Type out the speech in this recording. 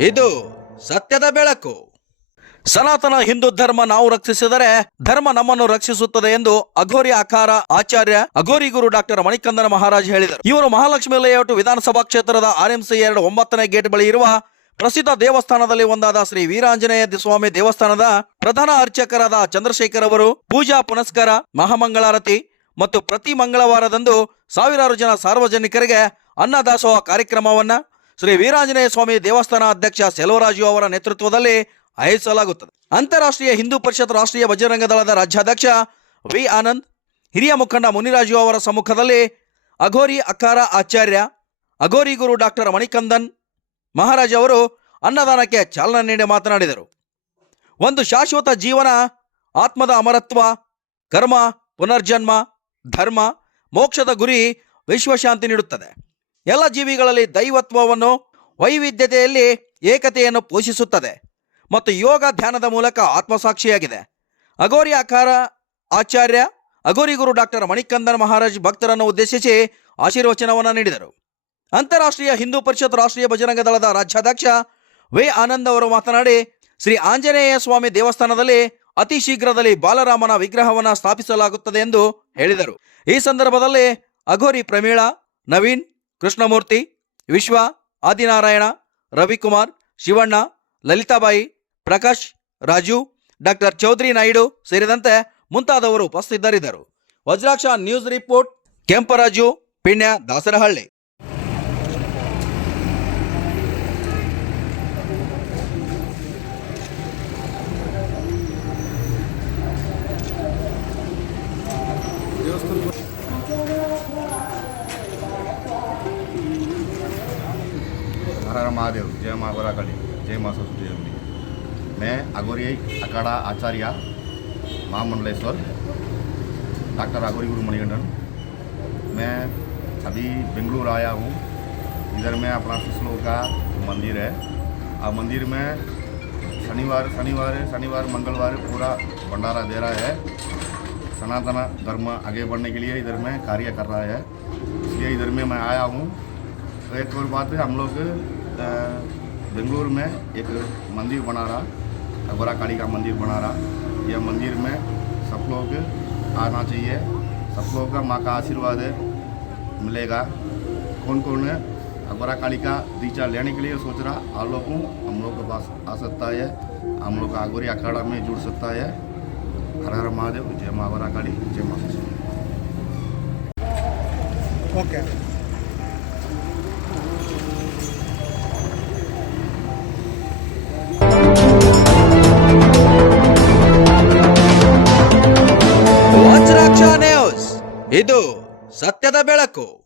ಇದು ಸತ್ಯದ ಬೆಳಕು. ಸನಾತನ ಹಿಂದೂ ಧರ್ಮ ನಾವು ರಕ್ಷಿಸಿದರೆ ಧರ್ಮ ನಮ್ಮನ್ನು ರಕ್ಷಿಸುತ್ತದೆ ಎಂದು ಅಘೋರಿ ಆಕಾರ ಆಚಾರ್ಯ ಅಘೋರಿ ಗುರು ಡಾಕ್ಟರ್ ಮಣಿಕಂದನ ಮಹಾರಾಜ್ ಹೇಳಿದರು. ಇವರು ಮಹಾಲಕ್ಷ್ಮಿ ಲೇಔಟ್ ವಿಧಾನಸಭಾ ಕ್ಷೇತ್ರದ ಆರ್ಎಂಸಿ ಎರಡು ಒಂಬತ್ತನೇ ಗೇಟ್ ಬಳಿ ಇರುವ ಪ್ರಸಿದ್ಧ ದೇವಸ್ಥಾನದಲ್ಲಿ ಒಂದಾದ ಶ್ರೀ ವೀರಾಂಜನೇಯ ಸ್ವಾಮಿ ದೇವಸ್ಥಾನದ ಪ್ರಧಾನ ಅರ್ಚಕರಾದ ಚಂದ್ರಶೇಖರ್ ಅವರು ಪೂಜಾ ಪುನಸ್ಕಾರ, ಮಹಾಮಂಗಳಾರತಿ ಮತ್ತು ಪ್ರತಿ ಮಂಗಳವಾರದಂದು ಸಾವಿರಾರು ಜನ ಸಾರ್ವಜನಿಕರಿಗೆ ಅನ್ನದಾಸೋಹ ಕಾರ್ಯಕ್ರಮವನ್ನ ಶ್ರೀ ವೀರಾಂಜನೇಯ ಸ್ವಾಮಿ ದೇವಸ್ಥಾನ ಅಧ್ಯಕ್ಷ ಸೆಲ್ವರಾಜು ಅವರ ನೇತೃತ್ವದಲ್ಲಿ ಆಯೋಜಿಸಲಾಗುತ್ತದೆ. ಅಂತಾರಾಷ್ಟ್ರೀಯ ಹಿಂದೂ ಪರಿಷತ್ ರಾಷ್ಟ್ರೀಯ ಬಜರಂಗ ದಳದ ರಾಜ್ಯಾಧ್ಯಕ್ಷ ವಿ. ಆನಂದ್, ಹಿರಿಯ ಮುಖಂಡ ಮುನಿರಾಜು ಅವರ ಸಮ್ಮುಖದಲ್ಲಿ ಅಘೋರಿ ಅಕಾರ ಆಚಾರ್ಯ, ಅಘೋರಿ ಗುರು ಡಾಕ್ಟರ್ ಮಣಿಕಂದನ್ ಮಹಾರಾಜ್ ಅವರು ಅನ್ನದಾನಕ್ಕೆ ಚಾಲನೆ ನೀಡಿ ಮಾತನಾಡಿದರು. ಒಂದು ಶಾಶ್ವತ ಜೀವನ, ಆತ್ಮದ ಅಮರತ್ವ, ಕರ್ಮ, ಪುನರ್ಜನ್ಮ, ಧರ್ಮ, ಮೋಕ್ಷದ ಗುರಿ ವಿಶ್ವಶಾಂತಿ ನೀಡುತ್ತದೆ. ಎಲ್ಲ ಜೀವಿಗಳಲ್ಲಿ ದೈವತ್ವವನ್ನು ವೈವಿಧ್ಯತೆಯಲ್ಲಿ ಏಕತೆಯನ್ನು ಪೋಷಿಸುತ್ತದೆ ಮತ್ತು ಯೋಗ ಧ್ಯಾನದ ಮೂಲಕ ಆತ್ಮಸಾಕ್ಷಿಯಾಗಿದೆ. ಅಗೋರಿ ಆಕಾರ ಆಚಾರ್ಯ ಅಗೋರಿ ಗುರು ಡಾಕ್ಟರ್ ಮಣಿಕಂದನ್ ಮಹಾರಾಜ್ ಭಕ್ತರನ್ನು ಉದ್ದೇಶಿಸಿ ಆಶೀರ್ವಚನವನ್ನು ನೀಡಿದರು. ಅಂತಾರಾಷ್ಟ್ರೀಯ ಹಿಂದೂ ಪರಿಷತ್ ರಾಷ್ಟ್ರೀಯ ಬಜರಂಗ ದಳದ ರಾಜ್ಯಾಧ್ಯಕ್ಷ ವಿ. ಆನಂದ್ ಅವರು ಮಾತನಾಡಿ, ಶ್ರೀ ಆಂಜನೇಯ ಸ್ವಾಮಿ ದೇವಸ್ಥಾನದಲ್ಲಿ ಅತಿ ಶೀಘ್ರದಲ್ಲಿ ಬಾಲರಾಮನ ವಿಗ್ರಹವನ್ನು ಸ್ಥಾಪಿಸಲಾಗುತ್ತದೆ ಎಂದು ಹೇಳಿದರು. ಈ ಸಂದರ್ಭದಲ್ಲಿ ಅಘೋರಿ ಪ್ರಮೀಳಾ, ನವೀನ್ ಕೃಷ್ಣಮೂರ್ತಿ, ವಿಶ್ವ, ಆದಿನಾರಾಯಣ, ರವಿಕುಮಾರ್, ಶಿವಣ್ಣ, ಲಲಿತಾಬಾಯಿ, ಪ್ರಕಾಶ್, ರಾಜು, ಡಾಕ್ಟರ್ ಚೌಧರಿ ನಾಯ್ಡು ಸೇರಿದಂತೆ ಮುಂತಾದವರು ಉಪಸ್ಥಿತರಿದ್ದರು. Vajraksha news report, Kemparaju, Peenya Dasarahalli. हर महादेव जय माँ गोरा काली जय माँ सरस्वती देवी मैं अगोरी अखाड़ा आचार्य महामंडलेश्वर डॉक्टर अगोरी गुरु मणिकंडन मैं अभी बेंगलुरु आया हूँ इधर में अपना सुसलो का मंदिर है और मंदिर में शनिवार शनिवार शनिवार मंगलवार पूरा भंडारा दे रहा है सनातन धर्म आगे बढ़ने के लिए इधर में कार्य कर रहा है इसलिए इधर में मैं आया हूँ एक और बात है, हम लोग बेंगलुरु में एक मंदिर बना रहा अगोरा काली का मंदिर बना रहा। यह मंदिर में सब लोग आना चाहिए। सब लोग का माँ का आशीर्वाद मिलेगा। कौन कौन है? अगोरा काली का दीक्षा लेने के लिए सोच रहा, आप लोग हम लोग के पास आ सकता है। हम लोग का अगोरी अखाड़ा में जुड़ सकता है। हर हर महादेव, जय माँ अगोरा काली, जय माँ ओके ಓಕೆ ಇದು ಸತ್ಯದ ಬೆಳಕು.